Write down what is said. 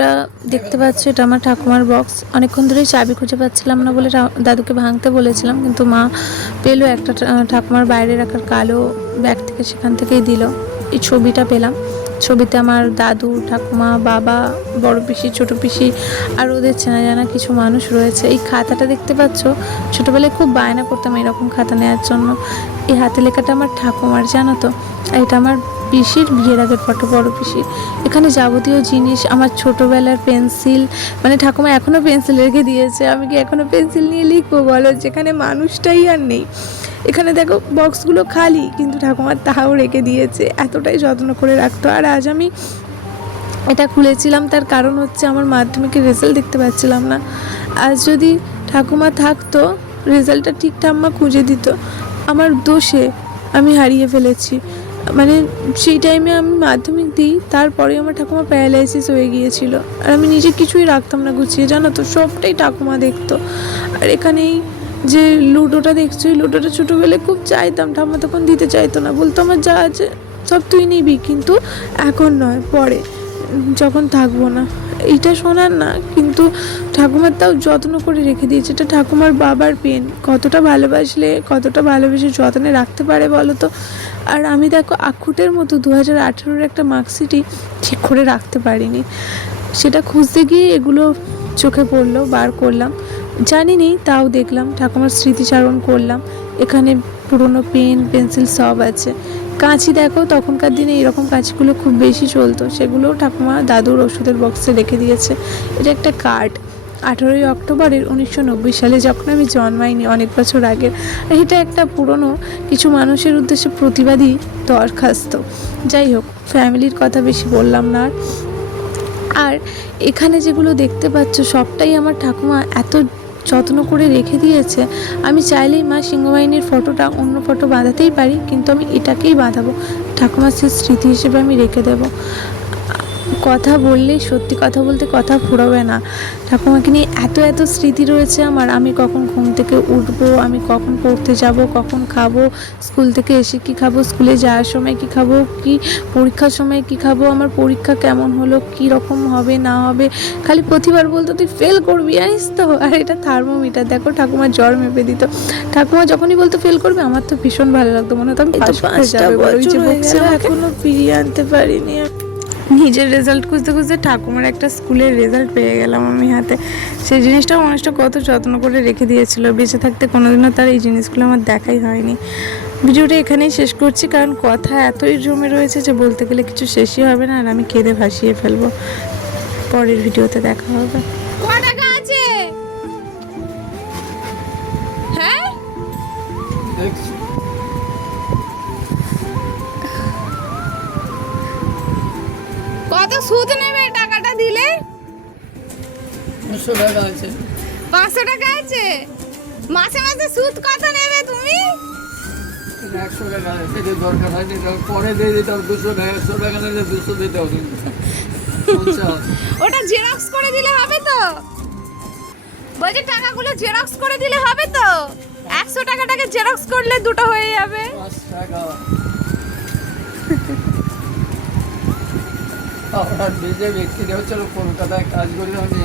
বক্সটা দেখতে পাচ্ছ, এটা আমার ঠাকুমার বক্স। অনেকক্ষণ ধরেই চাবি খুঁজে পাচ্ছিলাম না বলে দাদুকে ভাঙতে বলেছিলাম, কিন্তু মা পেলো একটা ঠাকুমার বাইরে রাখার কালো ব্যাগ থেকে, সেখান থেকেই দিল। এই ছবিটা পেলাম। ছবিতে আমার দাদু, ঠাকুমা, বাবা, বড় পিসি, ছোটো পিসি আর ওদের চেনা জানা কিছু মানুষ রয়েছে। এই খাতাটা দেখতে পাচ্ছ, ছোটোবেলায় খুব বায়না করতাম এরকম খাতা নেওয়ার জন্য। এই হাতে লেখাটা আমার ঠাকুমার, জানো তো। এটা আমার পিসির বিয়ের আগের ফটো, বড় পিসির। এখানে যাবতীয় জিনিস, আমার ছোটোবেলার পেন্সিল, মানে ঠাকুমা এখনও পেন্সিল রেখে দিয়েছে। আমি কি এখনও পেন্সিল নিয়ে লিখবো বলো, যেখানে মানুষটাই আর নেই। এখানে দেখো বক্সগুলো খালি, কিন্তু ঠাকুমার তাহাও রেখে দিয়েছে, এতটাই যত্ন করে রাখতো। আর আজ আমি এটা খুলেছিলাম, তার কারণ হচ্ছে আমার মাধ্যমিকের রেজাল্ট দেখতে পাচ্ছিলাম না। আজ যদি ঠাকুমা থাকতো, রেজাল্টটা ঠিক ঠাম্মা খুঁজে দিত। আমার দোষে আমি হারিয়ে ফেলেছি। মানে সেই টাইমে আমি মাধ্যমিক দিই, তারপরে আমার ঠাকুমা প্যারালাইসিস হয়ে গিয়েছিল। আর আমি নিজে কিছুই রাখতাম না গুছিয়ে, জানো তো, সবটাই ঠাকুমা দেখতো। আর এখানেই যে লুডোটা দেখছো, এই লুডোটা ছোটোবেলায় খুব চাইতাম, ঠাম্মা তখন দিতে চাইতো না, বলতো আমার যা আছে সব তুই নিবি, কিন্তু এখন নয়, পরে যখন থাকবো না। এইটা শোনার না, কিন্তু ঠাকুমার তাও যত্ন করে রেখে দিয়েছে। এটা ঠাকুমার বাবার পেন, কতটা ভালোবাসলে কতটা ভালোবেসে যত্নে রাখতে পারে বলো তো। আর আমি দেখো আখুটের মতো 2018-এর একটা মার্কশিটই ঠিক করে রাখতে পারিনি। সেটা খুঁজতে গিয়ে এগুলো চোখে পড়লো, বার করলাম, জানি নেই, তাও দেখলাম, ঠাকুমার স্মৃতিচারণ করলাম। এখানে পুরনো পেন, পেন্সিল সব আছে। কাঁচি দেখো, তখনকার দিনে এরকম কাঁচিগুলো খুব বেশি চলতো, সেগুলোও ঠাকুমা দাদুর ওষুধের বক্সে রেখে দিয়েছে। এটা একটা কার্ড, 18ই অক্টোবরের 1990 সালে, যখন আমি জন্মাইনি, অনেক বছর আগের। এটা একটা পুরনো কিছু মানুষের উদ্দেশ্যে প্রতিবাদী দরখাস্ত। যাই হোক, ফ্যামিলির কথা বেশি বললাম না। আর এখানে যেগুলো দেখতে পাচ্ছ, সবটাই আমার ঠাকুমা এত যত্ন করে রেখে দিয়েছে। আমি চাইলেই মা সিংহবাহিনীর ফটোটা অন্য ফটো বাঁধাতেই পারি, কিন্তু আমি এটাকেই বাঁধাবো, ঠাকুমার সেই স্মৃতি হিসেবে আমি রেখে দেবো। কথা বললেই, সত্যি কথা বলতে কথা ফুরাবে না। ঠাকুমাকে নিয়ে এত এত স্মৃতি রয়েছে আমার। আমি কখন ঘুম থেকে উঠবো, আমি কখন পড়তে যাব, কখন খাবো, স্কুল থেকে এসে কি খাবো, স্কুলে যাওয়ার সময় কি খাবো, কি পরীক্ষার সময় কি খাবো, আমার পরীক্ষা কেমন হলো, কি রকম হবে না হবে, খালি প্রতিবার বলতো তুই ফেল করবি, জানিস তো। আর এটা থার্মোমিটার, দেখো ঠাকুমার জ্বর মেপে দিত। ঠাকুমা যখনই বলতো ফেল করবে, আমার তো ভীষণ ভালো লাগতো, মনে হতো আমি পাস করে যাবো। এখনো ফিরিয়ে আনতে পারিনি। নিজের রেজাল্ট খুঁজতে খুঁজতে ঠাকুমার একটা স্কুলের রেজাল্ট পেয়ে গেলাম আমি হাতে। সেই জিনিসটাও মানুষটা কত যত্ন করে রেখে দিয়েছিল। বেঁচে থাকতে কোনোদিনও তার এই জিনিসগুলো আমার দেখাই হয়নি। ভিডিওটা এখানেই শেষ করছি, কারণ কথা এতই জমে রয়েছে যে বলতে গেলে কিছু শেষই হবে না, আর আমি কেঁদে ভাসিয়ে ফেলবো। পরের ভিডিওতে দেখা হবে। হ্যাঁ, কত সুদ নেবে টাকাটা দিলে? 500 টাকা আছে। 500 টাকা আছে। মাসে মাসে সুদ কত নেবে তুমি? 100 টাকা আছে, যে দরকার হয়নি পরে দিয়ে দিতে হবে। 200 টাকা, 100 টাকা নিলে 200 দিতে হবে। 50। ওটা জেরক্স করে দিলে হবে তো? বলছি টাকাগুলো জেরক্স করে দিলে হবে তো? 100 টাকাটাকে জেরক্স করলে দুটো হয়ে যাবে। 5 টাকা। আমরা নিজে ব্যক্তিরাও চলো কলকাতায় কাজ করি, আমি